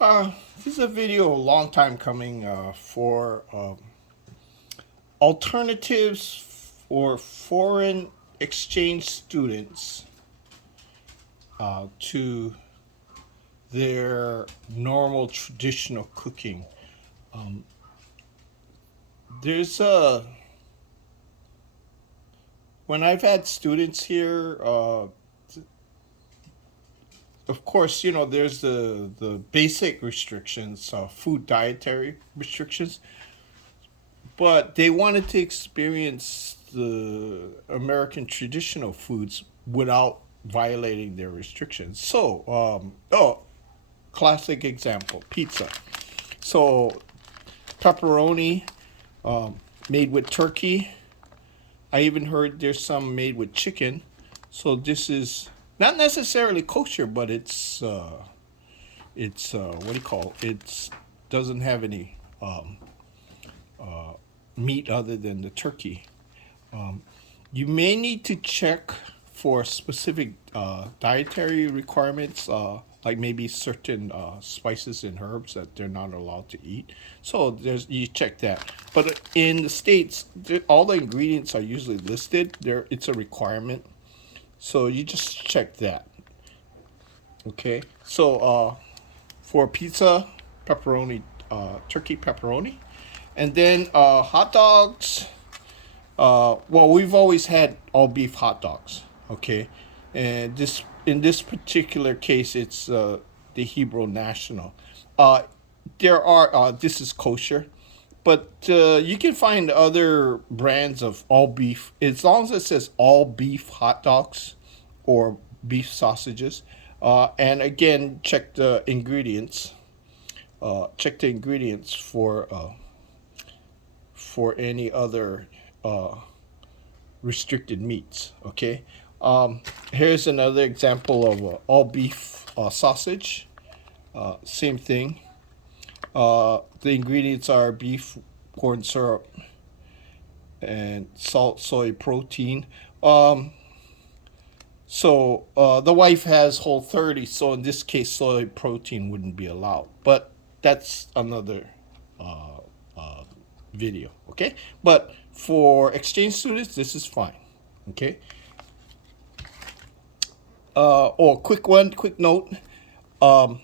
This is a video a long time coming for alternatives for foreign exchange students to their normal traditional cooking. Um, there's when I've had students here, of course, there's the basic restrictions, food dietary restrictions, but they wanted to experience the American traditional foods without violating their restrictions. Classic example, pizza. So, pepperoni made with turkey. I even heard there's some made with chicken. So this is not necessarily kosher, but it's what do you call it? It's doesn't have any meat other than the turkey. Um, you may need to check for specific dietary requirements, like maybe certain spices and herbs that they're not allowed to eat. So there's you check that. But in the states, all the ingredients are usually listed. There, it's a requirement. So you just check that. Okay. So for pizza, pepperoni, turkey pepperoni, and then hot dogs. Well, we've always had all beef hot dogs, okay, and this in this particular case, it's the Hebrew National. Uh, there are this is kosher, but you can find other brands of all beef as long as it says all beef hot dogs or beef sausages. And again, check the ingredients. Check the ingredients for any other uh, restricted meats. Okay. Here's another example of all beef sausage. Same thing. The ingredients are beef, corn syrup, and salt, soy protein. The wife has Whole 30, so in this case, soy protein wouldn't be allowed. But that's another uh, uh, video. Okay. But for exchange students, this is fine. Okay. Quick note. Um,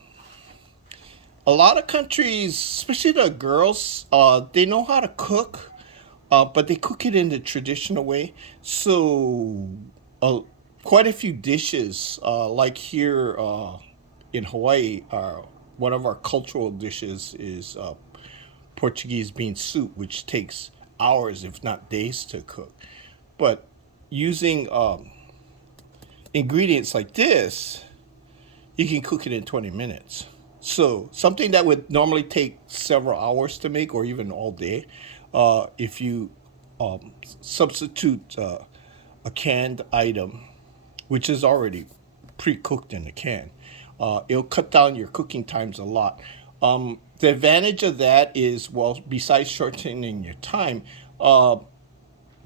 a lot of countries, especially the girls, they know how to cook, but they cook it in the traditional way. So, uh, quite a few dishes, like here in Hawaii, one of our cultural dishes is Portuguese bean soup, which takes hours, if not days, to cook. But using ingredients like this, you can cook it in 20 minutes. So something that would normally take several hours to make or even all day, if you substitute a canned item, which is already pre-cooked in the can, it'll cut down your cooking times a lot. The advantage of that is, well, besides shortening your time, uh,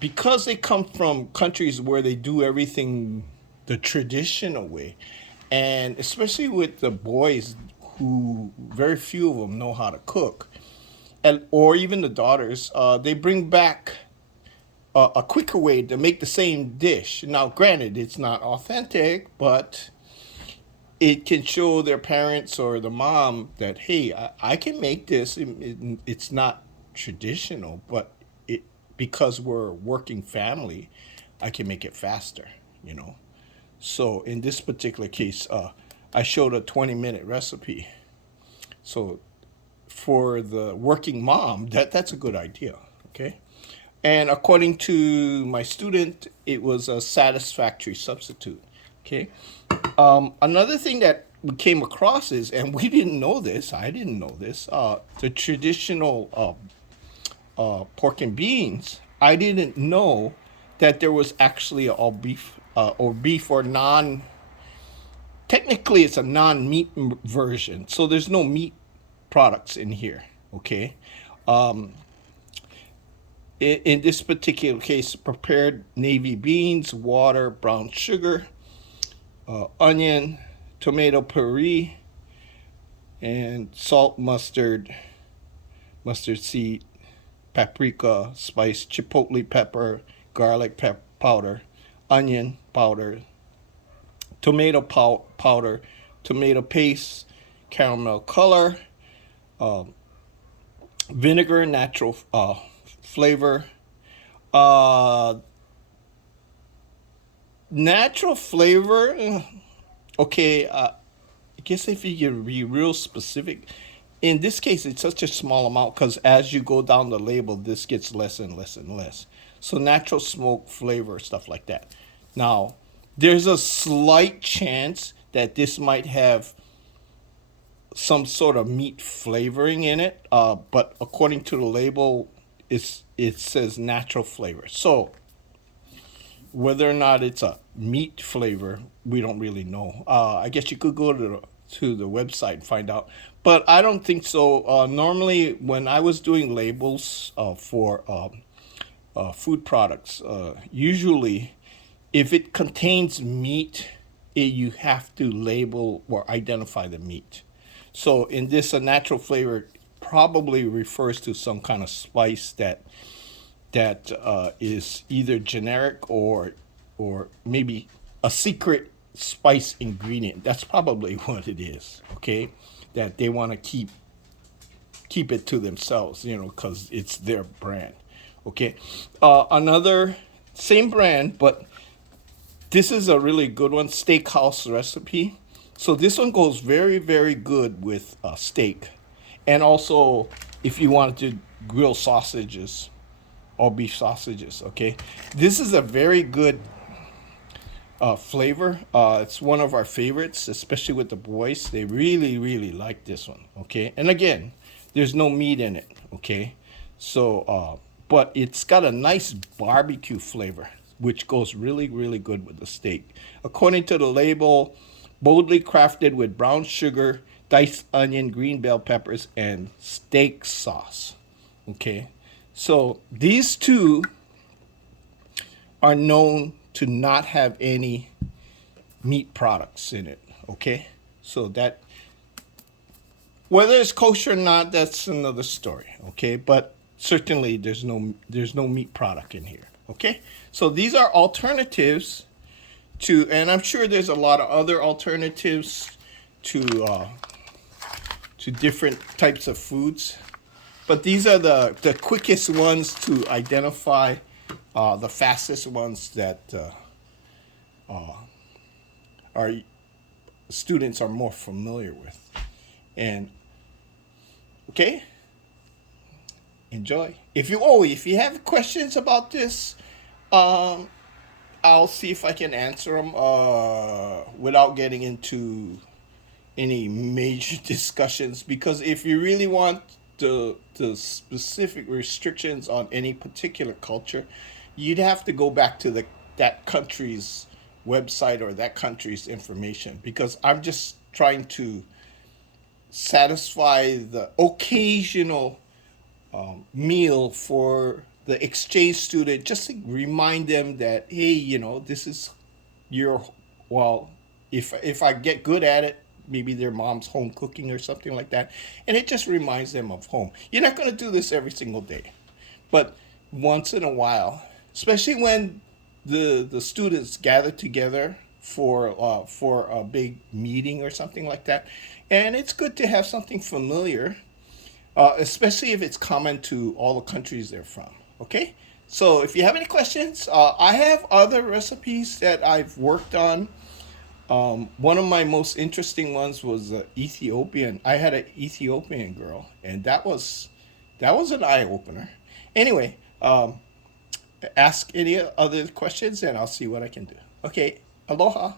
because they come from countries where they do everything the traditional way, and especially with the boys who very few of them know how to cook, and or even the daughters, they bring back a quicker way to make the same dish. Now, granted, it's not authentic, but it can show their parents or the mom that hey, I can make this. It's not traditional, but it because we're a working family, I can make it faster. You know. So in this particular case, I showed a 20-minute recipe. So for the working mom, that's a good idea. Okay. And according to my student, it was a satisfactory substitute. Okay. Another thing that we came across is, and we didn't know this, I didn't know this, the traditional pork and beans. I didn't know that there was actually a all beef or beef or non. Technically, it's a non-meat version, so there's no meat products in here. Okay. Um, in this particular case, prepared navy beans, water, brown sugar, onion, tomato puree, and salt, mustard seed, paprika, spice, chipotle pepper, garlic powder, onion powder, tomato powder, tomato paste, caramel color, um, vinegar, natural flavor. Uh, Natural flavor. Okay, I guess if you can be real specific, in this case, it's such a small amount because as you go down the label, this gets less and less and less. So natural smoke flavor, stuff like that. Now, there's a slight chance that this might have some sort of meat flavoring in it, but according to the label, it says natural flavor. So whether or not it's a meat flavor, we don't really know. I guess you could go to the website and find out, but I don't think so. Normally, when I was doing labels for food products, usually if it contains meat, you have to label or identify the meat. So in this, a natural flavor probably refers to some kind of spice that is either generic or maybe a secret spice ingredient. That's probably what it is. Okay, that they want to keep it to themselves, because it's their brand. Okay, another same brand, but this is a really good one, steakhouse recipe. So this one goes very, very good with steak, and also if you wanted to grill sausages or beef sausages. Okay, this is a very good flavor. It's one of our favorites, especially with the boys. They really, really like this one. Okay, and again, there's no meat in it. Okay, so but it's got a nice barbecue flavor, which goes really, really good with the steak. According to the label, boldly crafted with brown sugar, diced onion, green bell peppers, and steak sauce. Okay, so these two are known to not have any meat products in it. Okay, so that whether it's kosher or not, that's another story. Okay, but certainly there's no meat product in here. Okay, so these are alternatives to, and I'm sure there's a lot of other alternatives to different types of foods, but these are the quickest ones to identify, the fastest ones that our students are more familiar with. And okay, enjoy. If you have questions about this, I'll see if I can answer them without getting into any major discussions. Because if you really want the specific restrictions on any particular culture, you'd have to go back to that country's website or that country's information. Because I'm just trying to satisfy the occasional meal for the exchange student, just to remind them that, hey, this is your, well, if I get good at it, maybe their mom's home cooking or something like that, and it just reminds them of home. You're not going to do this every single day, but once in a while, especially when the students gather together for a big meeting or something like that, and it's good to have something familiar, especially if it's common to all the countries they're from. Okay, so if you have any questions, I have other recipes that I've worked on. One of my most interesting ones was Ethiopian. I had an Ethiopian girl, and that was an eye opener. Anyway, ask any other questions, and I'll see what I can do. Okay, aloha.